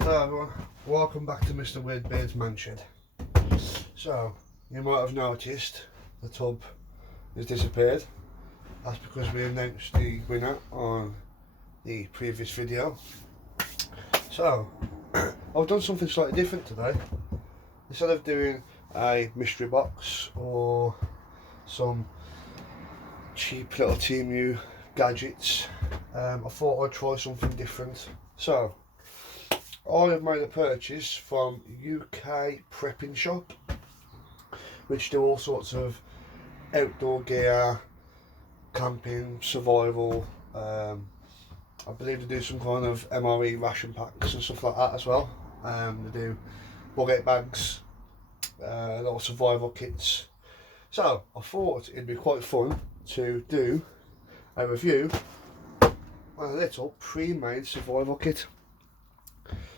Hello everyone, welcome back to Mr. Weirdbeard's Manshed. So, you might have noticed the tub has disappeared. That's because we announced the winner on the previous video. So, I've done something slightly different today. Instead of doing a mystery box or some cheap little TMU gadgets, I thought I'd try something different. So, I have made a purchase from UK Prepping Shop, which do all sorts of outdoor gear, camping, survival. I believe they do some kind of MRE ration packs and stuff like that as well. They do bug out bags, a lot of survival kits. So I thought it'd be quite fun to do a review on a little pre-made survival kit.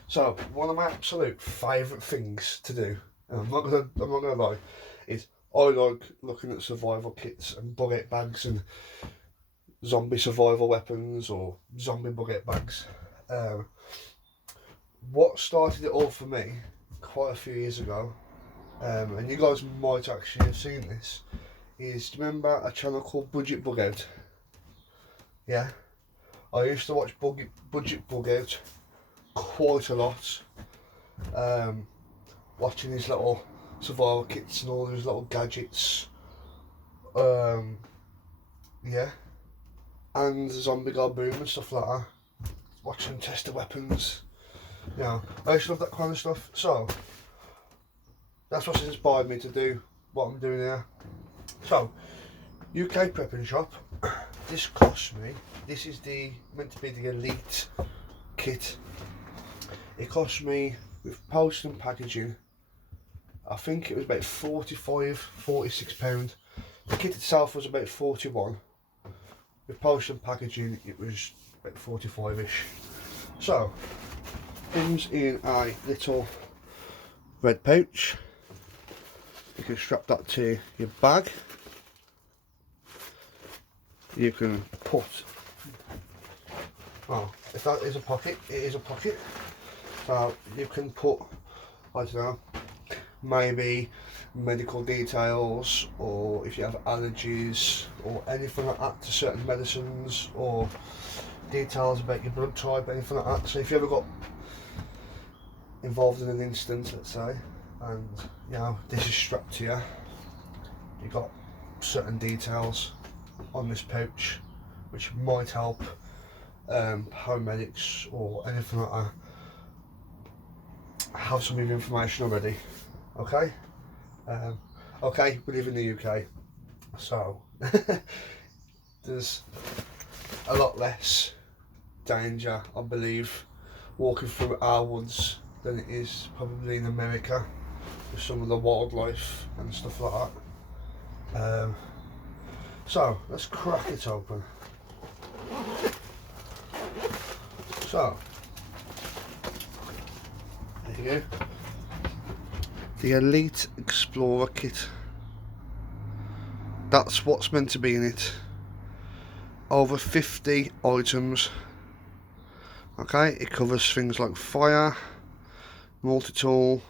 So one of my absolute favourite things to do, and I'm not gonna lie, is I like looking at survival kits and bug out bags and zombie survival weapons or zombie bug out bags. What started it all for me quite a few years ago, and you guys might actually have seen this, is, do you remember a channel called Budget Bug Out? Yeah, I used to watch Budget Bug Out quite a lot, watching these little survival kits and all these little gadgets, yeah, and Zombie God Boom and stuff like that, watching them test the weapons, you know, I used to love that kind of stuff. So that's what's inspired me to do what I'm doing here. So UK Prepping Shop, this cost me, this is meant to be the elite kit. It cost me, with post and packaging, I think it was about £46. The kit itself was about 41. With post and packaging it was about 45ish. So, comes in a little red pouch. You can strap that to your bag. You can put, well, if that is a pocket, it is a pocket. So you can put, I don't know, maybe medical details, or if you have allergies or anything like that to certain medicines, or details about your blood type, anything like that. So if you ever got involved in an incident, let's say, and you know this is strapped to you, you've got certain details on this pouch which might help paramedics or anything like that have some of the information already. Okay, okay, we live in the UK, so there's a lot less danger, I believe, walking through our woods than it is probably in America with some of the wildlife and stuff like that. So let's crack it open. So there you go, the Elite Explorer Kit. That's what's meant to be in it. Over 50 items. Okay, it covers things like fire, multi-tool,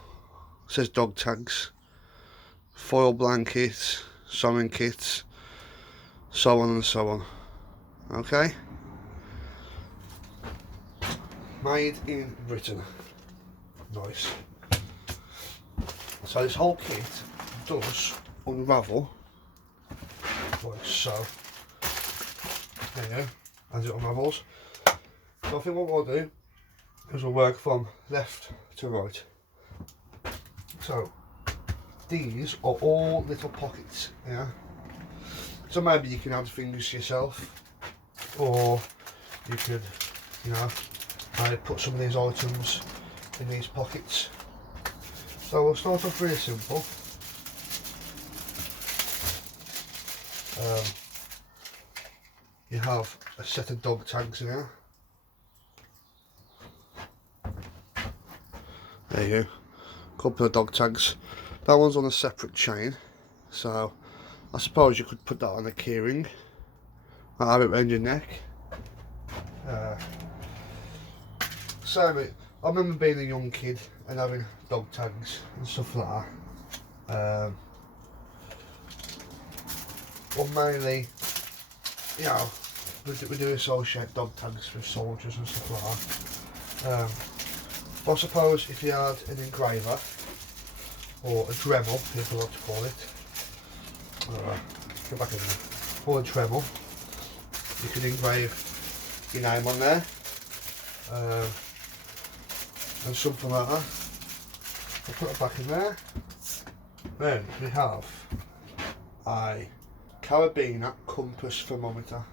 says dog tags, foil blanket, sewing kits, so on and so on. Okay, made in Britain. Nice. So this whole kit does unravel like so. There you go, as it unravels. So I think what we'll do is we'll work from left to right. So these are all little pockets, yeah. So maybe you can add things yourself, or you could, you know, put some of these items in these pockets. So we'll start off really simple. You have a set of dog tags here. There you go, couple of dog tags. That one's on a separate chain, so I suppose you could put that on a keyring, have it around your neck. Same I remember being a young kid and having dog tags and stuff like that. Well, mainly, you know, we do associate dog tags with soldiers and stuff like that. But I suppose if you had an engraver, or a Dremel, people like to call it, go back in there, or a Dremel, you can engrave your name on there, and something like that. I'll put it back in there. Then we have a carabiner compass thermometer.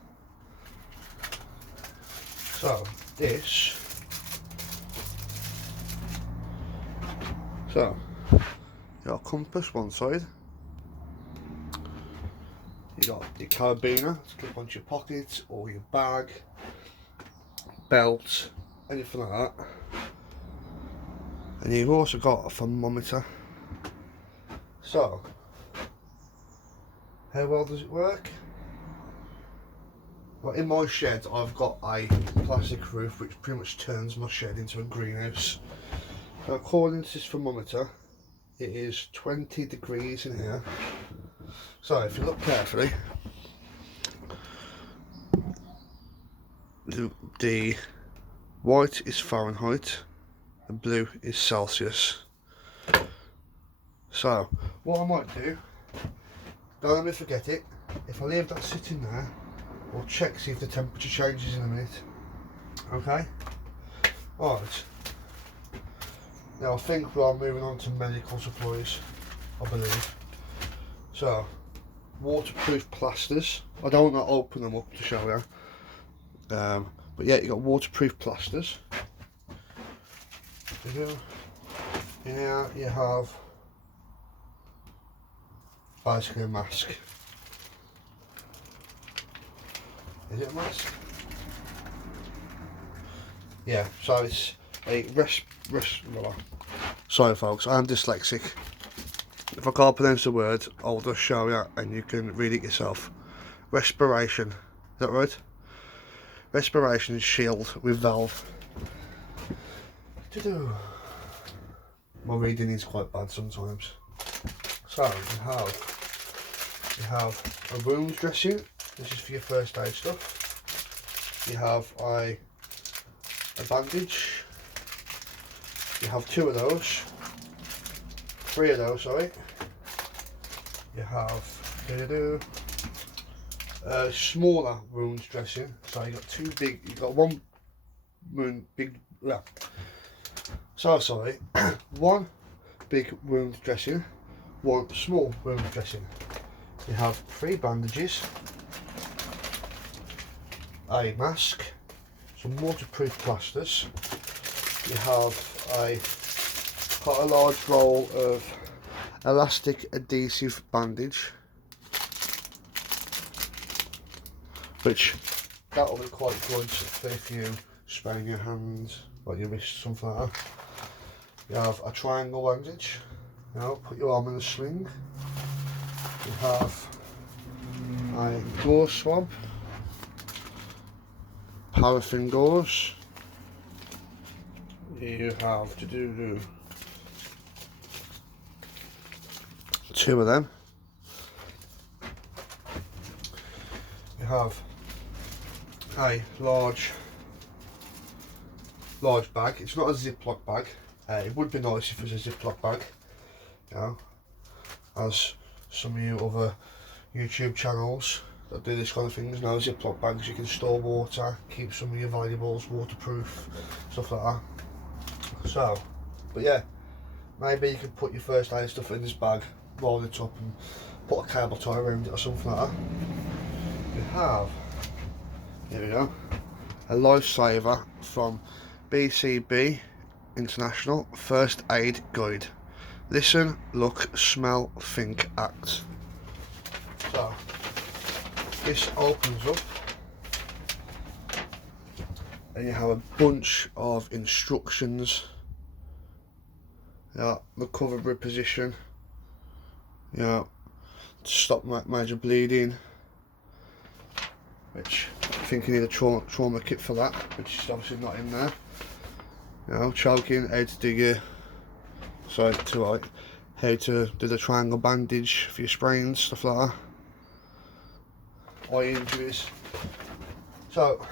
So this, you got a compass one side, you got your carabiner to clip onto your pocket or your bag, belt, anything like that. And you've also got a thermometer. So, how well does it work? Well, in my shed I've got a plastic roof which pretty much turns my shed into a greenhouse. So according to this thermometer, it is 20 degrees in here. So if you look carefully, the white is Fahrenheit, the blue is Celsius. So what I might do, don't let me forget it, if I leave that sitting there, we'll check, see if the temperature changes in a minute. Okay? Alright. Now I think we are moving on to medical supplies, I believe. So, waterproof plasters. I don't want to open them up to show you. But yeah, you got waterproof plasters. Yeah, you have basically a mask. Is it a mask? Yeah, so it's a sorry folks, I'm dyslexic. If I can't pronounce the word, I'll just show you and you can read it yourself. Respiration, is that right? Respiration shield with valve. My reading is quite bad sometimes. So you have a wound dressing. This is for your first aid stuff. You have a bandage. You have 2 of those. 3 of those, sorry. You have a smaller wound dressing. So you got 2 big. You got 1 wound big. Yeah. So sorry. 1 big wound dressing, 1 small wound dressing. You have 3 bandages, a mask, some waterproof plasters. You have quite a large roll of elastic adhesive bandage, which that will be quite good for if you sprain your hands or your wrist, something like that. You have a triangle bandage. Now put your arm in a sling. You have a gauze swab, paraffin gauze. You have to do 2 of them. You have a large bag. It's not a Ziploc bag. It would be nice if it was a Ziploc bag, you know, as some of you other YouTube channels that do this kind of things now. Ziploc bags, you can store water, keep some of your valuables waterproof, stuff like that. So, but yeah, maybe you could put your first aid stuff in this bag, roll it up and put a cable tie around it or something like that. You have, here we go, a lifesaver from BCB International First Aid Guide. Listen, look, smell, think, act. So, this opens up and you have a bunch of instructions. Yeah, recovery position. Yeah, to stop major bleeding. Which I think you need a trauma kit for that, which is obviously not in there. You know, choking, how to do your, sorry, too right, how to do the triangle bandage for your sprains, stuff like that. Eye injuries. So,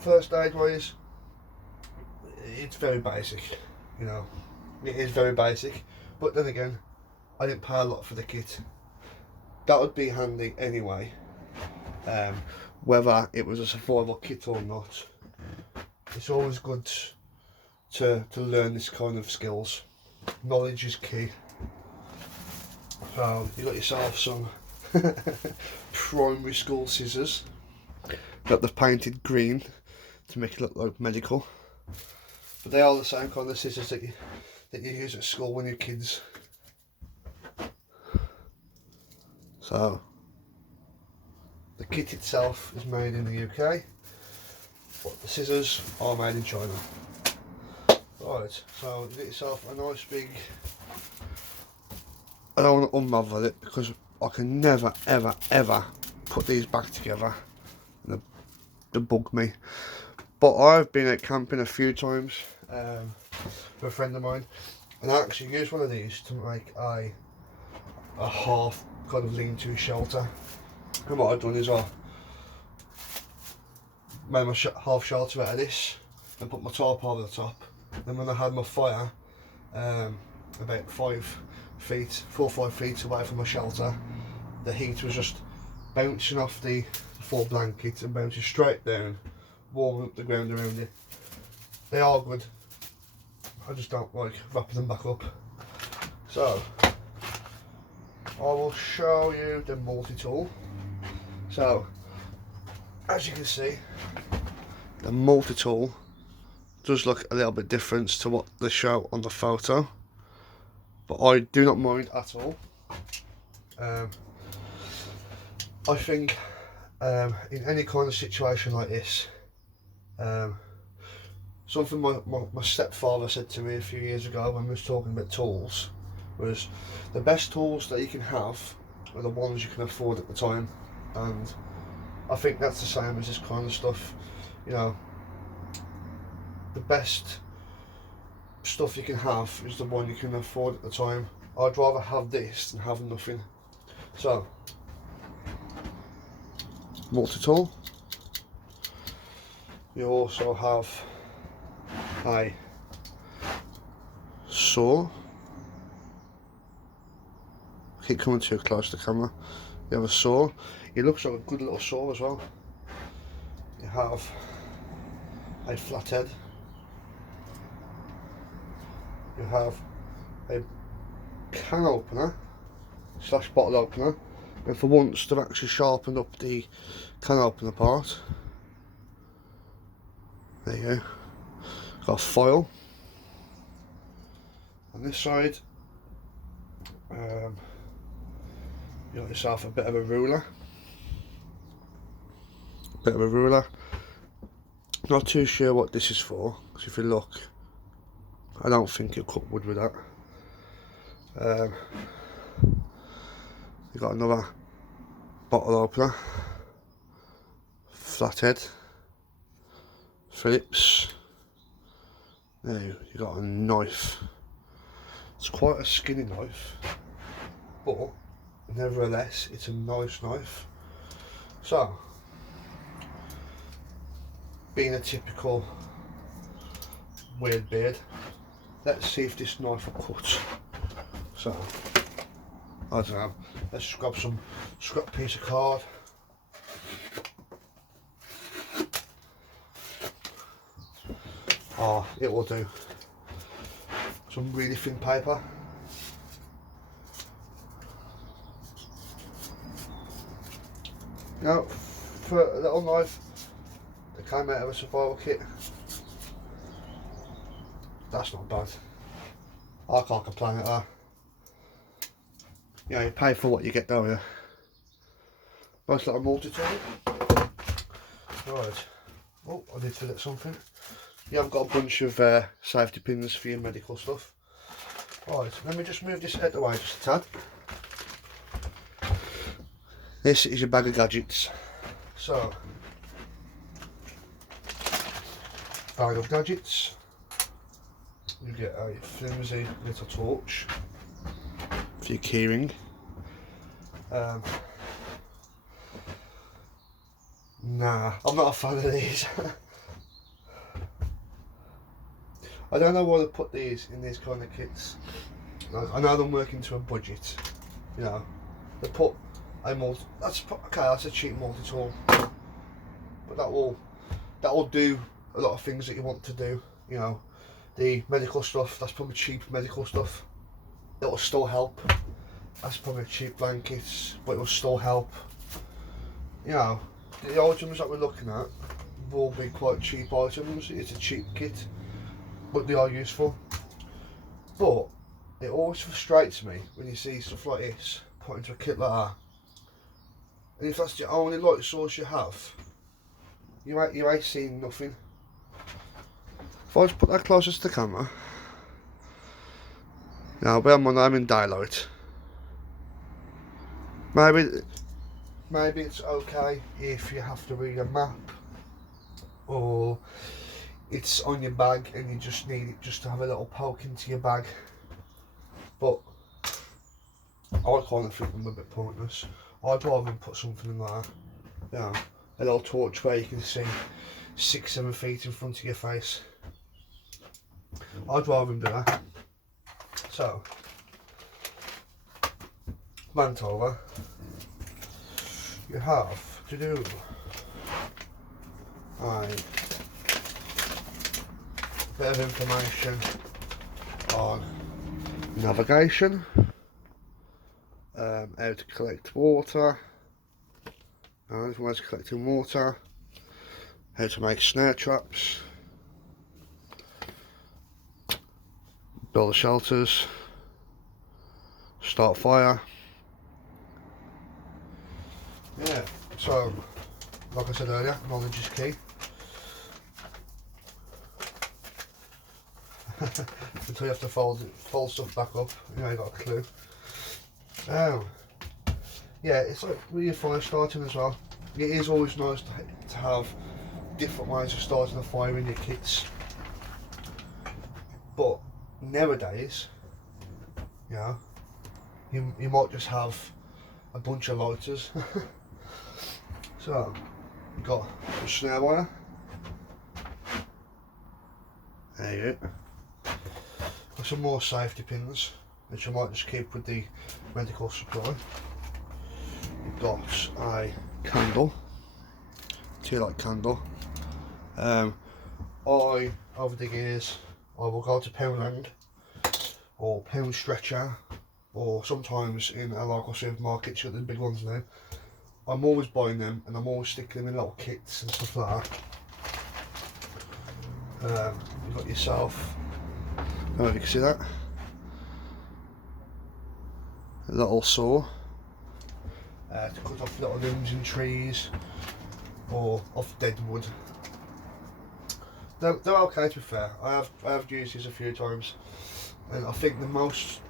first aid wise, it's very basic, you know, it is very basic, but then again, I didn't pay a lot for the kit. That would be handy anyway, whether it was a survival kit or not. It's always good to learn this kind of skills. Knowledge is key. So you got yourself some primary school scissors that they've painted green to make it look like medical, but they are the same kind of scissors that you use at school when you're kids. So the kit itself is made in the UK, but the scissors are made in China. Right, so you get yourself a nice big, I don't want to unravel it because I can never ever ever put these back together. They bug me. But I've been at camping a few times with a friend of mine, and I actually used one of these to make a half kind of lean-to shelter. And what I've done is I made my half shelter out of this and put my tarp over the top. Then when I had my fire about 4 or 5 feet away from my shelter, the heat was just bouncing off the full blanket and bouncing straight down, warming up the ground around it. They are good. I just don't like wrapping them back up. So I will show you the multi-tool. So as you can see, the multi-tool does look a little bit different to what they show on the photo, but I do not mind at all. I think in any kind of situation like this, something my stepfather said to me a few years ago when we was talking about tools was the best tools that you can have are the ones you can afford at the time, and I think that's the same as this kind of stuff. You know, the best stuff you can have is the one you can afford at the time. I'd rather have this than have nothing. So, multi-tool. You also have a saw. Keep coming too close to the camera. You have a saw. It looks like a good little saw as well. You have a flathead. You have a can opener / bottle opener, and for once they've actually sharpened up the can opener part. There you go. Got a foil on this side. You got yourself a bit of a ruler. Not too sure what this is for, because if you look, I don't think you'll cut wood with that. You got another bottle opener, flathead, Phillips. Now you got a knife. It's quite a skinny knife, but nevertheless it's a nice knife. So, being a typical weird beard, let's see if this knife will cut. So, I don't know, let's just grab some scrap piece of card. Oh, it will do. Some really thin paper. Now, for a little knife that came out of a survival kit, that's not bad. I can't complain at that. You know, you pay for what you get, don't you? Nice little multi-tool. Right. Oh, I did forget something. You have got a bunch of safety pins for your medical stuff. Right, let me just move this out the way just a tad. This is your bag of gadgets. So, bag of gadgets. You get a flimsy little torch for your keyring. Nah, I'm not a fan of these. I don't know why they put these in these kind of kits. I know them working to a budget, you know. They put a multi. That's a cheap multi-tool, but that will do a lot of things that you want to do. You know, the medical stuff. That's probably cheap medical stuff. It will still help. That's probably cheap blankets, but it will still help. You know, the items that we're looking at will be quite cheap items. It's a cheap kit, but they are useful. But it always frustrates me when you see stuff like this put into a kit like that, and if that's the only light source you have, you ain't seeing nothing. If I just put that closest to the camera, now bear in mind I'm in daylight. Maybe it's okay if you have to read a map, or it's on your bag and you just need it just to have a little poke into your bag. But I kind of think them a bit pointless. I'd rather than put something in there, you know, a little torch where you can see 6-7 feet in front of your face. I'd rather than do that. So, bent over, you have to do a bit of information on navigation, how to collect water, ways of collecting water, how to make snare traps, build the shelters, start fire. Yeah, so like I said earlier, knowledge is key. Until you have to fold stuff back up, you ain't got a clue. Yeah, it's like with your fire starting as well. It is always nice to have different ways of starting a fire in your kits. But nowadays, you know, you might just have a bunch of lighters. So, you've got a snare wire. There you go. Got some more safety pins, which I might just keep with the medical supply. You've got a candle, tea light candle. Over the years, I will go to Poundland or Pound Stretcher, or sometimes in a local supermarket. You got the big ones now. I'm always buying them, and I'm always sticking them in little kits and stuff like that. You've got yourself, I don't know if you can see that, a little saw to cut off little limbs in trees or off dead wood. They're okay, to be fair. I have used these a few times, and I think the most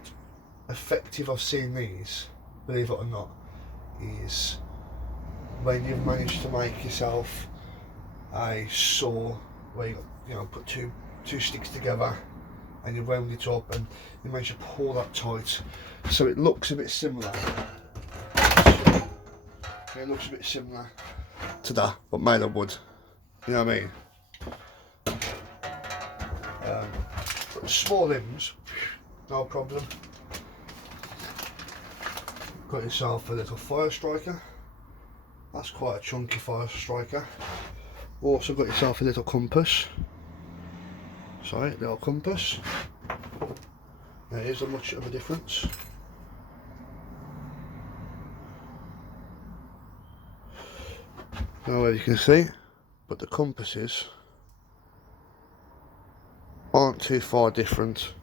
effective I've seen these, believe it or not, is when you've managed to make yourself a saw where you put two sticks together and you round it up and you manage to pull that tight so it looks a bit similar. It looks a bit similar to that, but made of wood. You know what I mean? But small limbs, no problem. Got yourself a little fire striker. That's quite a chunky fire striker. Also got yourself a little compass. Sorry, little compass. There isn't much of a difference. Now, as you can see, but the compasses aren't too far different.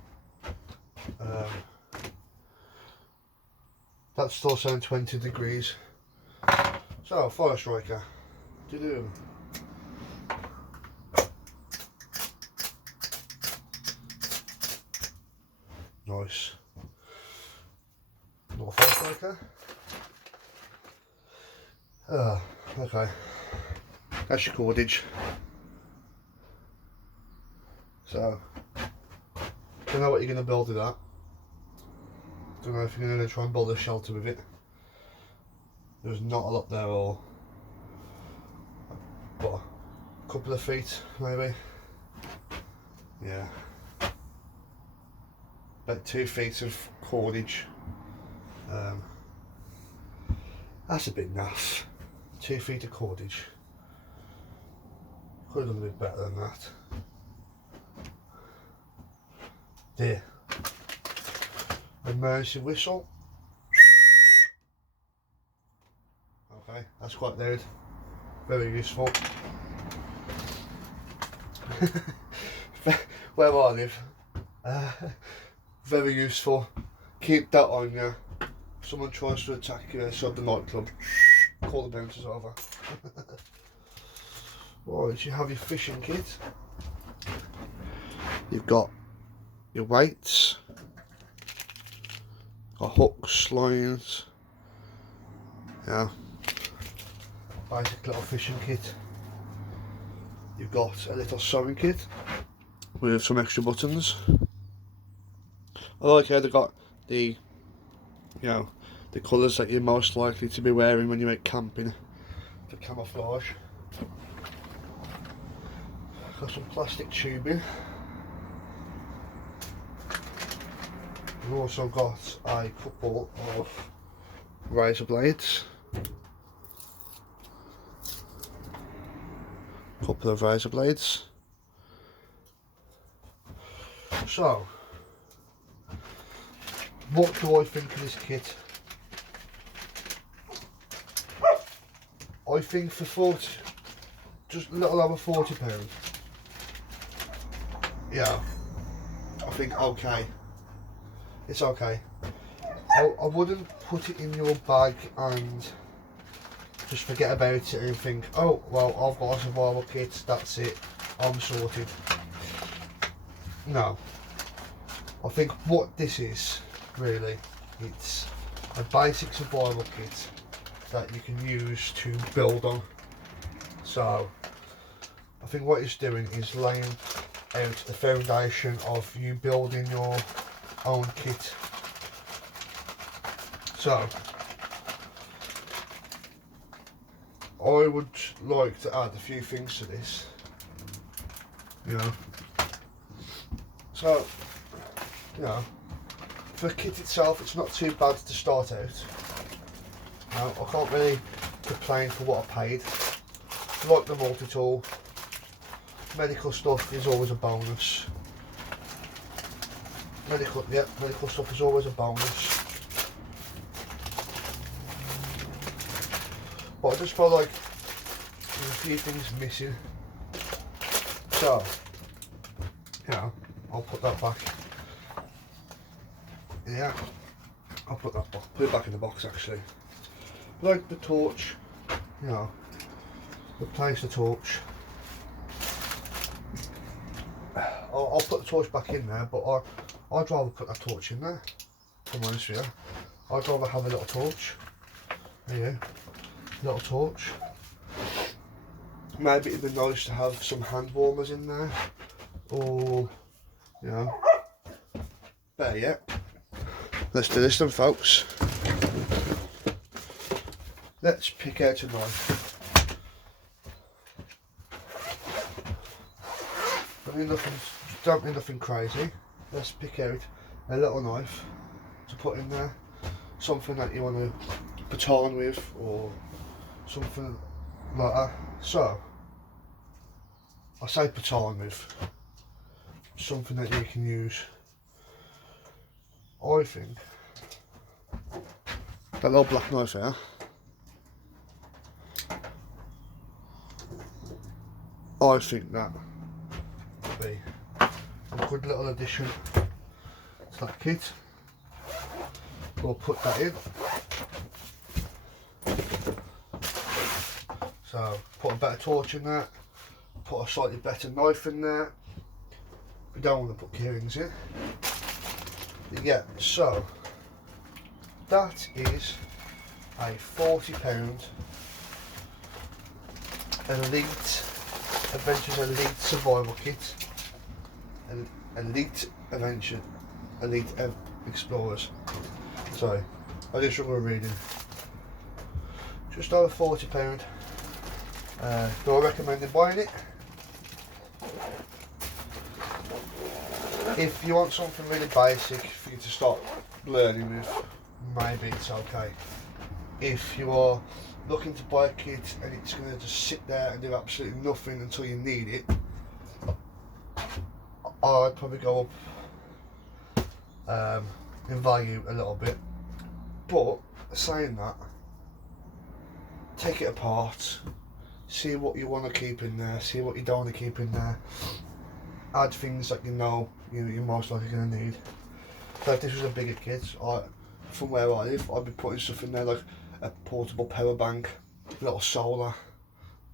That's still saying 20 degrees. So, fire striker. Do. Nice. More fire striker. Okay. That's your cordage. So, don't know what you're going to build with that. Don't know if you're going to try and build a shelter with it. There's not a lot there, or what, a couple of feet maybe. Yeah, about 2 feet of cordage. That's a bit naff. 2 feet of cordage. Could have done a bit better than that. There. Emergency whistle. Okay, that's quite loud. Very useful. Where I live, very useful. Keep that on you. Someone tries to attack you inside the nightclub, call the bouncers over. Right, you have your fishing kit. You've got your weights, got hooks, lines, yeah, basic little fishing kit. You've got a little sewing kit with some extra buttons. I like how they got the, the colours that you're most likely to be wearing when you're out camping for camouflage. Got some plastic tubing. We've also got a couple of razor blades. So, what do I think of this kit? I think for just a little over £40. Yeah, I think okay. It's okay. I wouldn't put it in your bag and just forget about it and think, oh well, I've got a survival kit, that's it, I'm sorted. No. I think what this is, really, it's a basic survival kit that you can use to build on. So, I think what it's doing is laying out the foundation of you building your own kit. So, I would like to add a few things to this, So, for the kit itself, it's not too bad to start out. I can't really complain for what I paid. I like the multi-tool. Medical stuff is always a bonus. Medical stuff is always a bonus. But I just felt like there's a few things missing. So, I'll put that back. Yeah, I'll put it back in the box actually. Like the torch, replace the torch. I'll put the torch back in there, but I'd rather put that torch in there, if I'm honest with you. I'd rather have a little torch. There you go, little torch. Maybe it'd be nice to have some hand warmers in there, or, better yet, let's do this then, folks. Let's pick out a knife. Don't need nothing crazy. Let's pick out a little knife to put in there. Something that you want to baton with, or something like that. So, I say baton with. Something that you can use. I think that little black knife here, I think that would be a good little addition to that kit. We'll put that in. So put a better torch in there, put a slightly better knife in there. We don't want to put keyrings in. Yeah, so that is a £40 Elite Adventures Elite Survival Kit. Elite Adventure, Explorers. Sorry, I just struggle with reading. Just over £40. Do I recommend buying it? If you want something really basic for you to start learning with, maybe it's okay. If you are looking to buy a kit and it's going to just sit there and do absolutely nothing until you need it, I'd probably go up in value a little bit. But saying that, take it apart, see what you want to keep in there, see what you don't want to keep in there, add things that you know you're most likely going to need. So if this was a bigger kit, from where I live, I'd be putting stuff in there like a portable power bank, little solar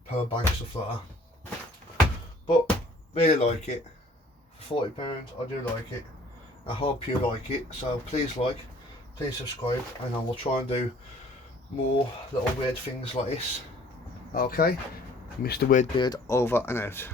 power bank, stuff like that. But really like it. For £40, I do like it. I hope you like it. So please like, please subscribe, and I will try and do more little weird things like this. Okay, Mr. Weirdbeard over and out.